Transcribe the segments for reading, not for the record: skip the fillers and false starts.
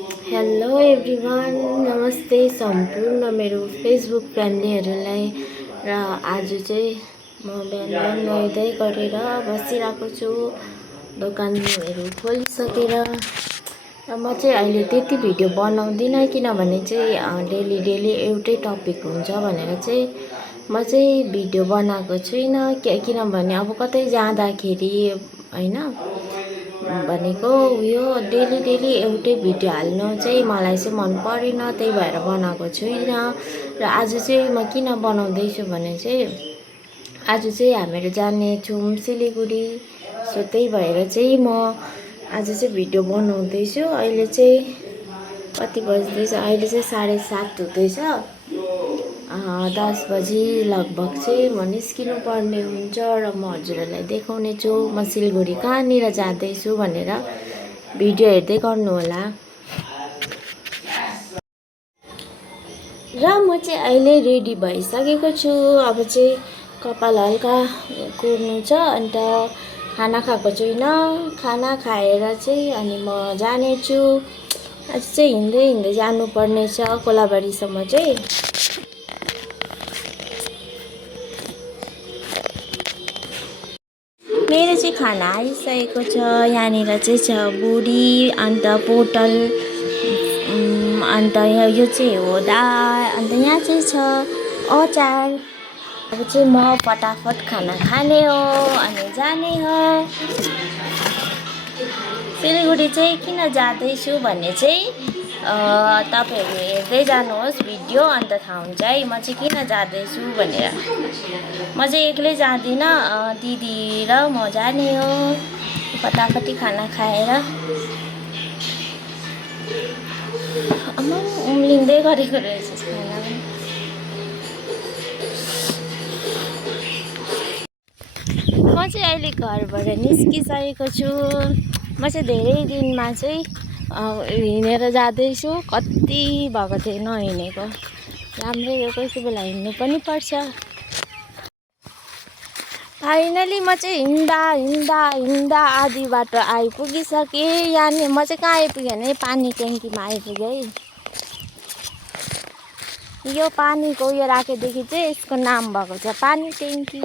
Hello everyone, नमस्ते सम्पूर्ण मेरो फेसबुक फ्यामिलीहरूलाई। र आज चाहिँ म बिहान नुहाइधुवाइ गरेर बसिरहेको छु, दोकानहरू खोलिसकेर। र म चाहिँ अहिले त्यति भिडियो बनाउँदिनँ, किनभने चाहिँ डेली एउटै टपिक हुन्छ भनेर चाहिँ म चाहिँ भिडियो बनाएको छुइनँ। किनभने अब कतै जाँदाखेरि होइन भनेको उयो डेली एउटै भिडियो हाल्नु चाहिँ मलाई चाहिँ मन परेन, त्यही भएर बनाएको छुइनँ। र आज चाहिँ म किन बनाउँदैछु भने चाहिँ आज चाहिँ हामीहरू जानेछौँ सिलगढी, सो त्यही भएर चाहिँ म आज चाहिँ भिडियो बनाउँदैछु। अहिले चाहिँ कति बज्दैछ, अहिले चाहिँ 7:30 हुँदैछ। 10 बजी लगभग चाहिँ म निस्किनु पर्ने हुन्छ र म हजुरहरूलाई देखाउने छु म सिलगढी कहाँनिर जाँदैछु भनेर। भिडियो हेर्दै गर्नु होला। र म चाहिँ अहिले रेडी भइसकेको छु। अब चाहिँ कपाल हल्का कोर्नु छ, अन्त खाना खाएको छुइनँ। खाना खाएर चाहिँ अनि म जानेछु। आज चाहिँ हिँड्दै जानुपर्ने छ कोलाबारीसम्म चाहिँ। मेरो चाहिँ खाना आइसकेको छ। यहाँनिर चाहिँ छ बोडी, अन्त पोटल, अन्त यो चाहिँ हो दाल, अन्त यहाँ चाहिँ छ अचार। अब चाहिँ म फटाफट खाना खाने हो अनि जाने हो। सिलगढी चाहिँ किन जाँदैछु भने चाहिँ तपाईँहरू हेर्दै जानुहोस् भिडियो, अन्त थाहा हुन्छ है म चाहिँ किन जाँदैछु भनेर। म चाहिँ एक्लै जाँदिनँ, दिदी र म जाने हो। फटाफटी खाना खाएर उम्लिँदै गरेको रहेछ खाना पनि। म चाहिँ अहिले घरबाट निस्किसकेको छु। म चाहिँ धेरै दिनमा चाहिँ हिँडेर जाँदैछु। कति भएको थियो नहिँडेको, राम्रै हो, कोही बेला हिँड्नु पनि पर्छ। फाइनली म चाहिँ हिँड्दा आधी बाटो आइपुगिसकेँ। यहाँनिर म चाहिँ कहाँ आइपुगेँ भने पानी ट्याङ्कीमा आइपुगेँ है। यो पानीको उयो राखेदेखि चाहिँ यसको नाम भएको छ पानी ट्याङ्की।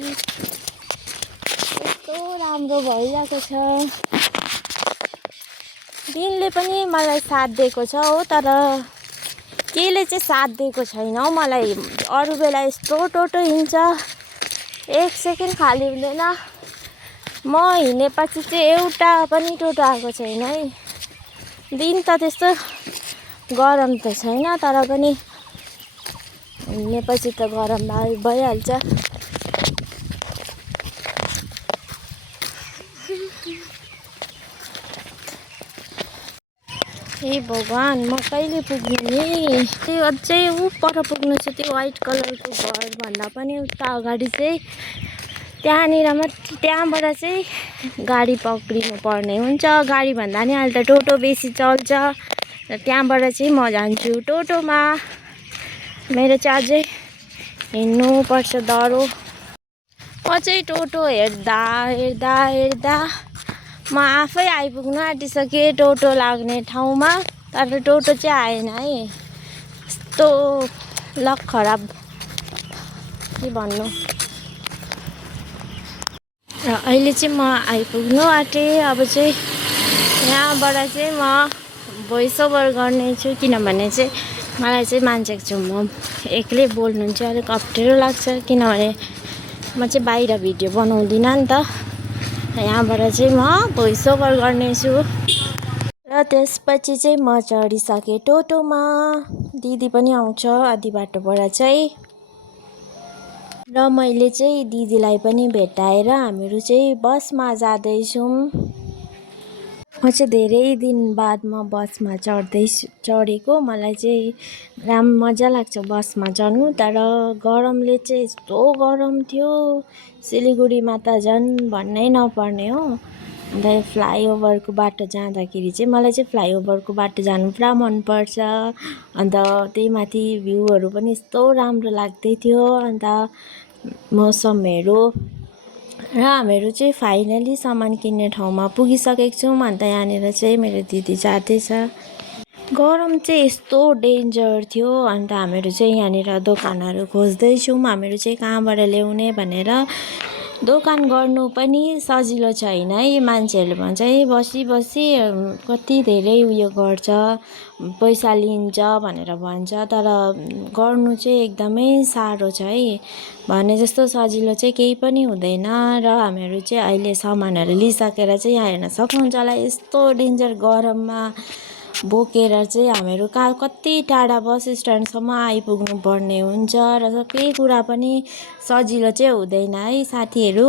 यस्तो राम्रो भइरहेको छ। दिनले पनि मलाई साथ दिएको छ हो, तर केले चाहिँ साथ दिएको छैन हौ मलाई। अरू बेला यस्तो टोटो हिँड्छ, 1 सेकेन्ड खाली हुँदैन। म हिँडेपछि चाहिँ एउटा पनि टोटो आएको छैन है। दिन त त्यस्तो गरम त छैन, तर पनि हिँडेपछि त गरम भइहाल्छ। हे भगवान्, म कहिले पुग्ने नि? त्यो अझै पर पुग्नु छ, त्यो व्हाइट कलरको घरभन्दा पनि उता अगाडि चाहिँ त्यहाँबाट चाहिँ गाडी पक्रिनु पर्ने हुन्छ। गाडी भन्दा नि अहिले त टोटो बेसी चल्छ, र त्यहाँबाट चाहिँ म जान्छु टोटोमा। मेरो चाहिँ अझै हिँड्नुपर्छ डह्रो। म चाहिँ टोटो हेर्दा म आफै आइपुग्न आँटिसकेँ टोटो लाग्ने ठाउँमा, तर टोटो चाहिँ आएन है। यस्तो लक खराब, के भन्नु। र अहिले चाहिँ म आइपुग्नु आँटेँ। अब चाहिँ यहाँबाट चाहिँ म भोइस ओभर गर्नेछु, किनभने चाहिँ मलाई चाहिँ मान्छेको छेउमा एक्लै बोल्नु चाहिँ अलिक अप्ठ्यारो लाग्छ, किनभने म चाहिँ बाहिर भिडियो बनाउँदिनँ नि त। यहाँबाट चाहिँ म भोइस ओभर गर्नेछु। र त्यसपछि चाहिँ म चढिसकेँ टोटोमा। दिदी पनि आउँछ आधी बाटोबाट चाहिँ। र मैले चाहिँ दिदीलाई पनि भेटाएर हामीहरू चाहिँ बसमा जाँदैछौँ। म चाहिँ धेरै दिन बादमा बसमा चढेको। मलाई चाहिँ मजा लाग्छ बसमा चढ्नु, तर गरमले चाहिँ यस्तो गरम थियो सिलगढीमा त झन् भन्नै नपर्ने हो। अन्त फ्लाइओभरको बाटो जाँदाखेरि चाहिँ मलाई चाहिँ फ्लाइओभरको बाटो जानु पुरा मनपर्छ। अन्त त्यही माथि भ्यूहरू पनि यस्तो राम्रो लाग्दै थियो, अन्त मौसमहरू। र हामीहरू चाहिँ फाइनली सामान किन्ने ठाउँमा पुगिसकेको छौँ। अन्त यहाँनिर चाहिँ मेरो दिदी जाँदैछ। गरम चाहिँ यस्तो डेन्जर थियो। अन्त हामीहरू चाहिँ यहाँनिर दोकानहरू खोज्दैछौँ, हामीहरू चाहिँ कहाँबाट ल्याउने भनेर। दोकान गर्नु पनि सजिलो छैन है, मान्छेहरूमा चाहिँ बसी बसी कति धेरै उयो गर्छ, पैसा लिन्छ भनेर भन्छ, तर गर्नु चाहिँ एकदमै साह्रो छ है। भने जस्तो सजिलो चाहिँ केही पनि हुँदैन। र हामीहरू चाहिँ अहिले सामानहरू लिइसकेर चाहिँ यहाँ हेर्न सक्नुहुन्छ होला, यस्तो डेन्जर गरममा बोकेर चाहिँ हामीहरू कति टाढा बस स्ट्यान्डसम्म आइपुग्नु पर्ने हुन्छ। र केही कुरा पनि सजिलो चाहिँ हुँदैन है साथीहरू।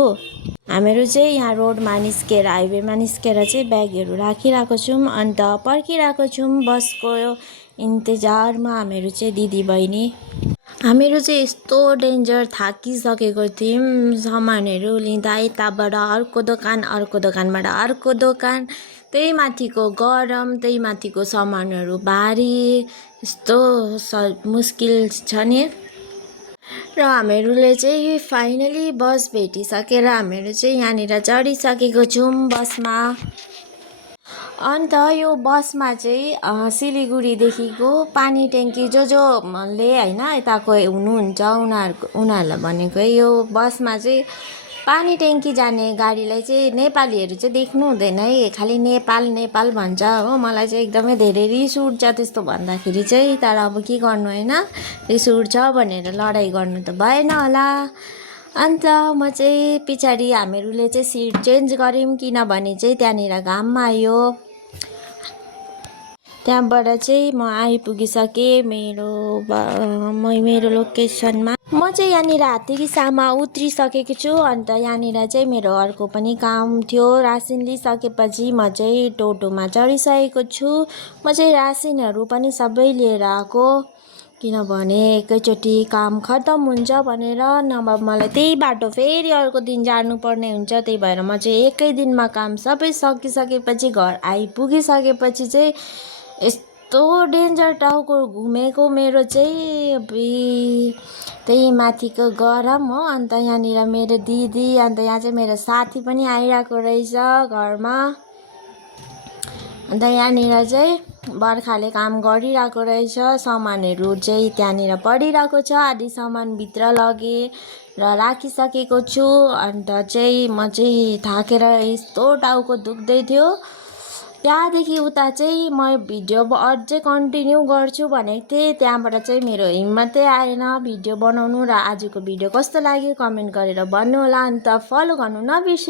हामीहरू चाहिँ यहाँ रोडमा निस्केर, हाइवेमा निस्केर चाहिँ ब्यागहरू राखिरहेको छौँ, अन्त पर्खिरहेको छौँ बसको इन्तजारमा हामीहरू चाहिँ दिदीबहिनी। हामीहरू चाहिँ यस्तो डेन्जर थाकिसकेको थियौँ, सामानहरू लिँदा यताबाट अर्को दोकान, अर्को दोकानबाट अर्को दोकान, त्यही माथिको गरम, त्यही माथिको सामानहरू भारी, यस्तो मुस्किल छ नि। र हामीहरूले चाहिँ फाइनली बस भेटिसकेर हामीहरू चाहिँ यहाँनिर चढिसकेको छौँ बसमा। अन्त यो बसमा चाहिँ सिलगढीदेखिको पानी ट्याङ्की जोले होइन यताको हुनुहुन्छ उनीहरूलाई भनेको है, यो बसमा चाहिँ पानी ट्याङ्की जाने गाडीलाई चाहिँ नेपालीहरू चाहिँ देख्नु हुँदैन है, खालि नेपाल नेपाल भन्छ हो। मलाई चाहिँ एकदमै धेरै रिस उठ्छ त्यस्तो भन्दाखेरि चाहिँ, तर अब के गर्नु होइन, रिस उठ्छ भनेर लडाइँ गर्नु त भएन होला। अन्त म चाहिँ पछाडि हामीहरूले चाहिँ सिट चेन्ज गऱ्यौँ, किनभने चाहिँ त्यहाँनिर घाम आयो। त्यहाँबाट चाहिँ म आइपुगिसकेँ मेरो लोकेसनमा। म चाहिँ यहाँनिर हात्तीरिसामा उत्रिसकेको छु। अन्त यहाँनिर चाहिँ मेरो अर्को पनि काम थियो, रासिन लिइसकेपछि म चाहिँ टोटोमा चढिसकेको छु। म चाहिँ रासिनहरू पनि सबै लिएर आएको, किनभने एकैचोटि काम खत्तम हुन्छ भनेर, नभए मलाई त्यही बाटो फेरि अर्को दिन जानुपर्ने हुन्छ। त्यही भएर म चाहिँ एकै दिनमा काम सबै सकिसकेपछि घर आइपुगिसकेपछि चाहिँ यस्तो डेन्जर टाउको घुमेको मेरो चाहिँ त्यही माथिको गरम हो। अन्त यहाँनिर मेरो दिदी, अन्त यहाँ चाहिँ मेरो साथी पनि आइरहेको रहेछ घरमा। अन्त यहाँनिर चाहिँ बर्खाले काम गरिरहेको रहेछ, सामानहरू चाहिँ त्यहाँनिर पडिरहेको छ, आधी सामान भित्र लगेँ र राखिसकेको छु। अन्त चाहिँ म चाहिँ थाकेर यस्तो टाउको दुख्दै थियो। त्यहाँदेखि उता चाहिँ म भिडियो अझै कन्टिन्यू गर्छु भनेको थिएँ, त्यहाँबाट चाहिँ मेरो हिम्मतै आएन भिडियो बनाउनु। र आजको भिडियो कस्तो लाग्यो कमेन्ट गरेर भन्नु होला। अन्त फलो गर्नु नबिर्सिनु।